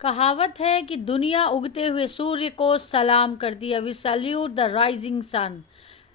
कहावत है कि दुनिया उगते हुए सूर्य को सलाम करती है। We salute the rising sun.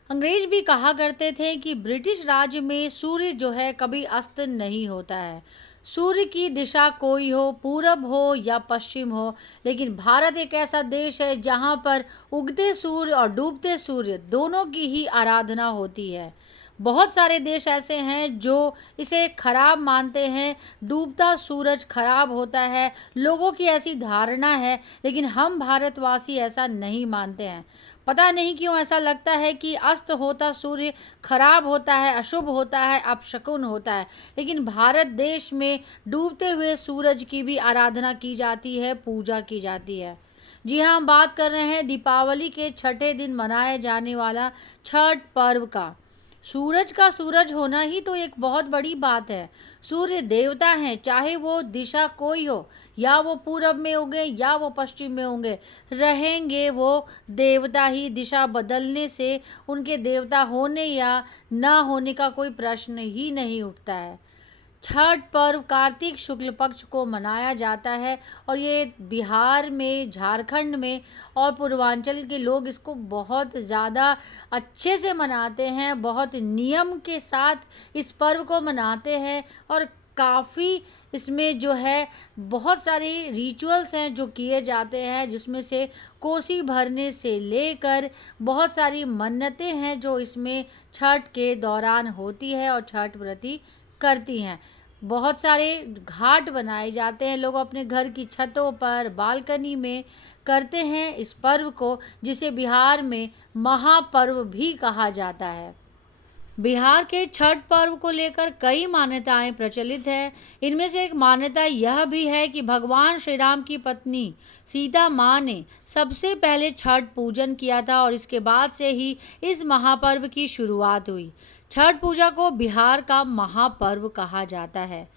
अंग्रेज भी कहा करते थे कि ब्रिटिश राज में सूर्य जो है कभी अस्त नहीं होता है। सूर्य की दिशा कोई हो, पूरब हो या पश्चिम हो, लेकिन भारत एक ऐसा देश है जहाँ पर उगते सूर्य और डूबते सूर्य दोनों की ही आराधना होती है। बहुत सारे देश ऐसे हैं जो इसे खराब मानते हैं, डूबता सूरज खराब होता है, लोगों की ऐसी धारणा है, लेकिन हम भारतवासी ऐसा नहीं मानते हैं। पता नहीं क्यों ऐसा लगता है कि अस्त होता सूर्य खराब होता है, अशुभ होता है, अपशकुन होता है, लेकिन भारत देश में डूबते हुए सूरज की भी आराधना की जाती है, पूजा की जाती है। जी हाँ, हम बात कर रहे हैं दीपावली के छठे दिन मनाए जाने वाला छठ पर्व का। सूरज का सूरज होना ही तो एक बहुत बड़ी बात है। सूर्य देवता हैं, चाहे वो दिशा कोई हो, या वो पूरब में होंगे या वो पश्चिम में होंगे, रहेंगे वो देवता ही। दिशा बदलने से उनके देवता होने या ना होने का कोई प्रश्न ही नहीं उठता है। छठ पर्व कार्तिक शुक्ल पक्ष को मनाया जाता है और ये बिहार में, झारखंड में और पूर्वांचल के लोग इसको बहुत ज़्यादा अच्छे से मनाते हैं, बहुत नियम के साथ इस पर्व को मनाते हैं और काफ़ी इसमें जो है बहुत सारे रिचुअल्स हैं जो किए जाते हैं, जिसमें से कोसी भरने से लेकर बहुत सारी मन्नतें हैं जो इसमें छठ के दौरान होती है और छठ व्रती करती हैं। बहुत सारे घाट बनाए जाते हैं, लोग अपने घर की छतों पर, बालकनी में करते हैं इस पर्व को, जिसे बिहार में महापर्व भी कहा जाता है। बिहार के छठ पर्व को लेकर कई मान्यताएं प्रचलित है। इनमें से एक मान्यता यह भी है कि भगवान श्री राम की पत्नी सीता माँ ने सबसे पहले छठ पूजन किया था और इसके बाद से ही इस महापर्व की शुरुआत हुई। छठ पूजा को बिहार का महापर्व कहा जाता है।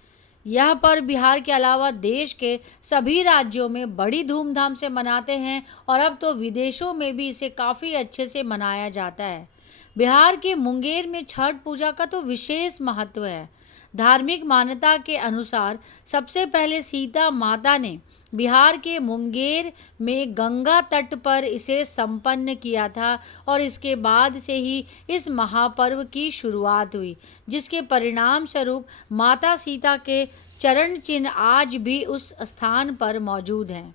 यह पर्व बिहार के अलावा देश के सभी राज्यों में बड़ी धूमधाम से मनाते हैं और अब तो विदेशों में भी इसे काफ़ी अच्छे से मनाया जाता है। बिहार के मुंगेर में छठ पूजा का तो विशेष महत्व है। धार्मिक मान्यता के अनुसार सबसे पहले सीता माता ने बिहार के मुंगेर में गंगा तट पर इसे संपन्न किया था और इसके बाद से ही इस महापर्व की शुरुआत हुई, जिसके परिणाम स्वरूप माता सीता के चरण चिन्ह आज भी उस स्थान पर मौजूद हैं।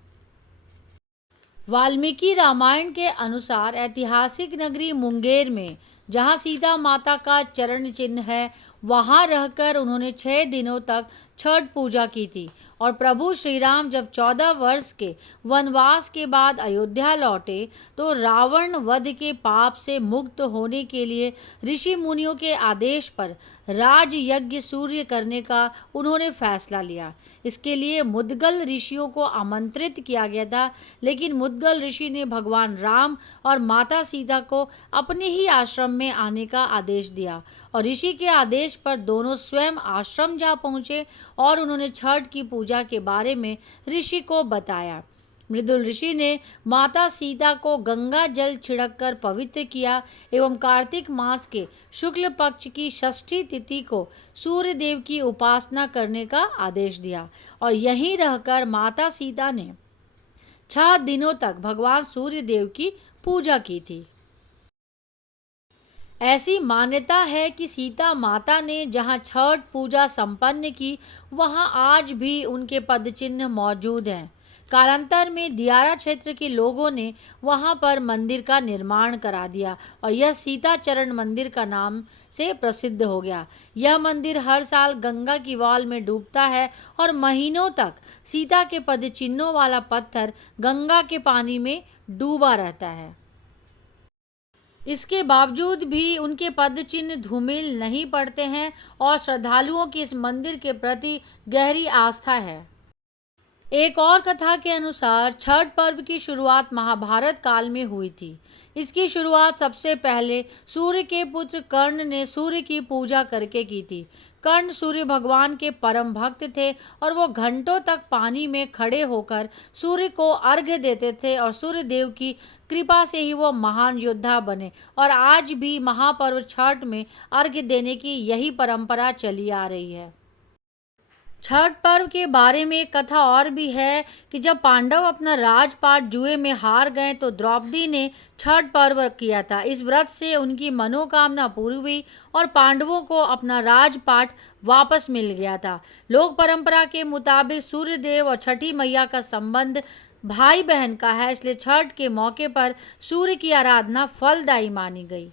वाल्मीकि रामायण के अनुसार ऐतिहासिक नगरी मुंगेर में जहाँ सीता माता का चरण चिन्ह है, वहाँ रहकर उन्होंने 6 दिनों तक छठ पूजा की थी और प्रभु श्री राम जब 14 वर्ष के वनवास के बाद अयोध्या लौटे तो रावण वध के पाप से मुक्त होने के लिए ऋषि मुनियों के आदेश पर राज यज्ञ सूर्य करने का उन्होंने फैसला लिया। इसके लिए मुद्गल ऋषियों को आमंत्रित किया गया था, लेकिन मुद्गल ऋषि ने भगवान राम और माता सीता को अपने ही आश्रम में आने का आदेश दिया और ऋषि के आदेश पर दोनों स्वयं आश्रम जा पहुँचे और उन्होंने छठ की पूजा के बारे में ऋषि को बताया। मृदुल ऋषि ने माता सीता को गंगा जल छिड़ककर पवित्र किया एवं कार्तिक मास के शुक्ल पक्ष की षष्ठी तिथि को सूर्य देव की उपासना करने का आदेश दिया और यहीं रहकर माता सीता ने 6 दिनों तक भगवान सूर्य देव की पूजा की थी। ऐसी मान्यता है कि सीता माता ने जहाँ छठ पूजा संपन्न की, वहाँ आज भी उनके पदचिन्ह मौजूद हैं। कालांतर में दियारा क्षेत्र के लोगों ने वहाँ पर मंदिर का निर्माण करा दिया और यह सीता चरण मंदिर का नाम से प्रसिद्ध हो गया। यह मंदिर हर साल गंगा की वाल में डूबता है और महीनों तक सीता के पदचिन्हों वाला पत्थर गंगा के पानी में डूबा रहता है। इसके बावजूद भी उनके पद चिन्ह धूमिल नहीं पड़ते हैं और श्रद्धालुओं की इस मंदिर के प्रति गहरी आस्था है। एक और कथा के अनुसार छठ पर्व की शुरुआत महाभारत काल में हुई थी। इसकी शुरुआत सबसे पहले सूर्य के पुत्र कर्ण ने सूर्य की पूजा करके की थी। कर्ण सूर्य भगवान के परम भक्त थे और वो घंटों तक पानी में खड़े होकर सूर्य को अर्घ्य देते थे और सूर्य देव की कृपा से ही वो महान योद्धा बने और आज भी महापर्व छठ में अर्घ्य देने की यही परंपरा चली आ रही है। छठ पर्व के बारे में एक कथा और भी है कि जब पांडव अपना राजपाट जुए में हार गए तो द्रौपदी ने छठ पर्व किया था। इस व्रत से उनकी मनोकामना पूरी हुई और पांडवों को अपना राजपाट वापस मिल गया था। लोक परंपरा के मुताबिक सूर्य देव और छठी मैया का संबंध भाई बहन का है, इसलिए छठ के मौके पर सूर्य की आराधना फलदायी मानी गई।